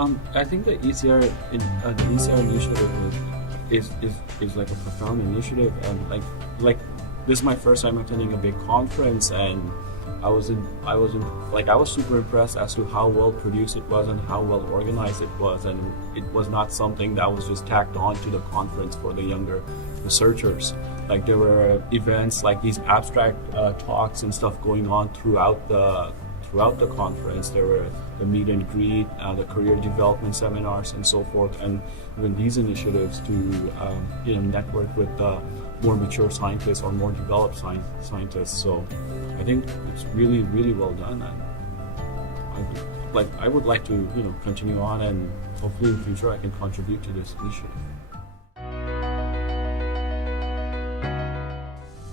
I think the ECR initiative is like a profound initiative, and like this is my first time attending a big conference, and I was super impressed as to how well produced it was and how well organized it was, and it was not something that was just tacked on to the conference for the younger researchers. Like there were events like these abstract talks and stuff going on throughout the conference. There were the meet and greet, the career development seminars, and so forth, and even these initiatives to network with more mature scientists or more developed scientists. So I think it's really, really well done, and I would like to continue on, and hopefully in the future I can contribute to this initiative.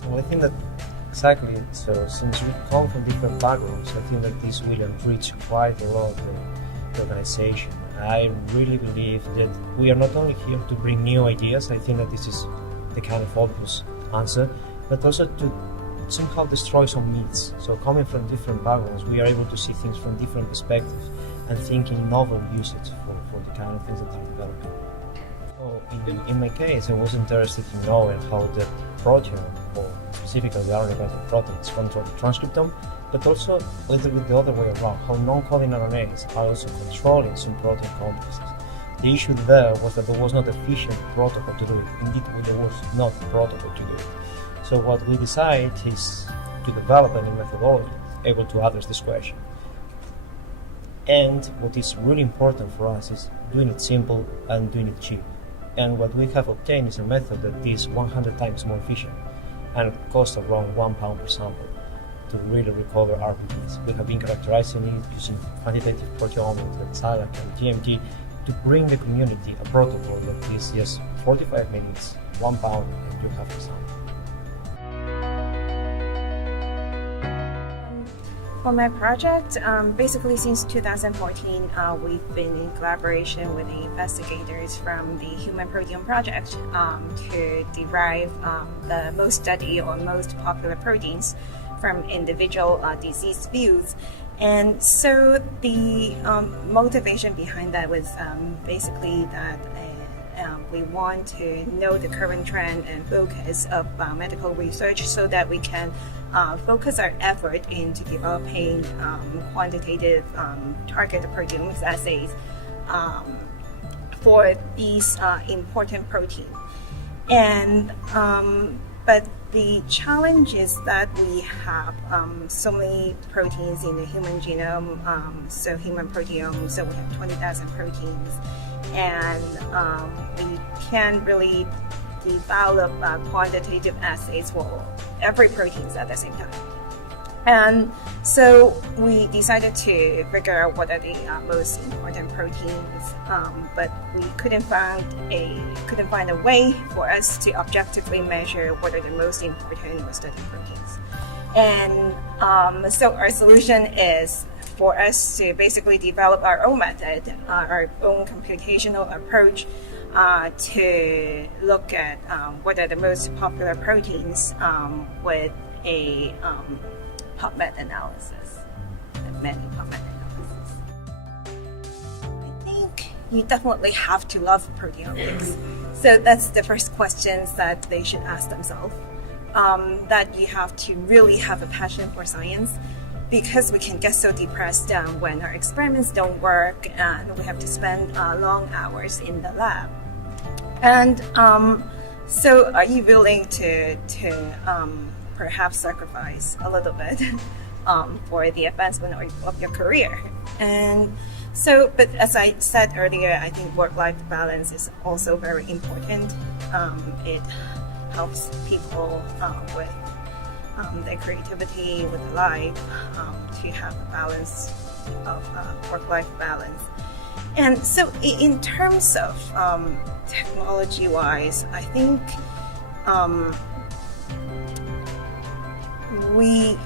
Well, I think that exactly. So since we come from different backgrounds, I think that this will enrich quite a lot the organization. I really believe that we are not only here to bring new ideas. I think that this is the kind of obvious answer, but also to somehow destroy some myths. So coming from different backgrounds, we are able to see things from different perspectives and thinking novel usage for the kind of things that are developing. So in my case, I was interested in knowing how the proteome, or specifically the RNA proteins, control the transcriptome, but also a little bit the other way around, how non-coding RNAs are also controlling some protein complexes. The issue there was that there was not efficient protocol to do it. Indeed, there was not a protocol to do it. So what we decided is to develop a new methodology able to address this question. And what is really important for us is doing it simple and doing it cheap. And what we have obtained is a method that is 100 times more efficient and costs around £1 per sample to really recover RPTs. We have been characterizing it using quantitative proteomics like SALAC and GMT to bring the community a protocol that is just 45 minutes, £1, and you have a sample. For my project, basically since 2014, we've been in collaboration with the investigators from the Human Proteome Project to derive the most studied or most popular proteins from individual disease fields. And so the motivation behind that was basically that we want to know the current trend and focus of biomedical research so that we can focus our effort into developing quantitative targeted proteomics assays for these important proteins. And but the challenge is that we have so many proteins in the human genome, so human proteome, so we have 20,000 proteins, and we can't really develop quantitative assays for every protein at the same time. And so we decided to figure out what are the most important proteins, but we couldn't find a way for us to objectively measure what are the most important or studied proteins. And so our solution is for us to basically develop our own method, our own computational approach to look at what are the most popular proteins with a PubMed analysis, many PubMed analysis. I think you definitely have to love proteomics. So that's the first questions that they should ask themselves. That you have to really have a passion for science, because we can get so depressed when our experiments don't work and we have to spend long hours in the lab. And so are you willing to perhaps sacrifice a little bit for the advancement of your career? And so, but as I said earlier, I think work-life balance is also very important. It helps people with their creativity, with life, to have a balance of work-life balance. And so in terms of technology-wise, I think we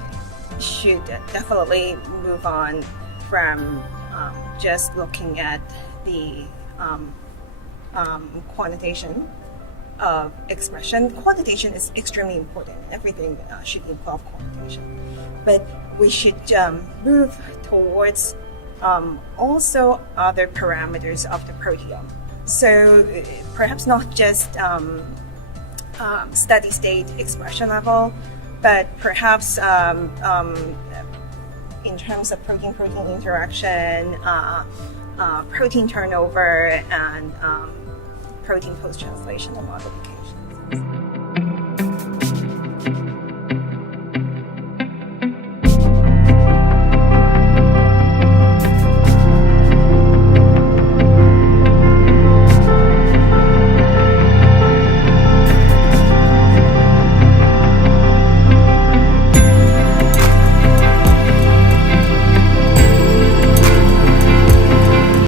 should definitely move on from just looking at the quantitation of expression. Quantitation is extremely important. Everything should involve quantitation. But we should move towards also other parameters of the proteome. So perhaps not just steady state expression level, but perhaps in terms of protein-protein interaction, protein turnover, and protein post-translational modification.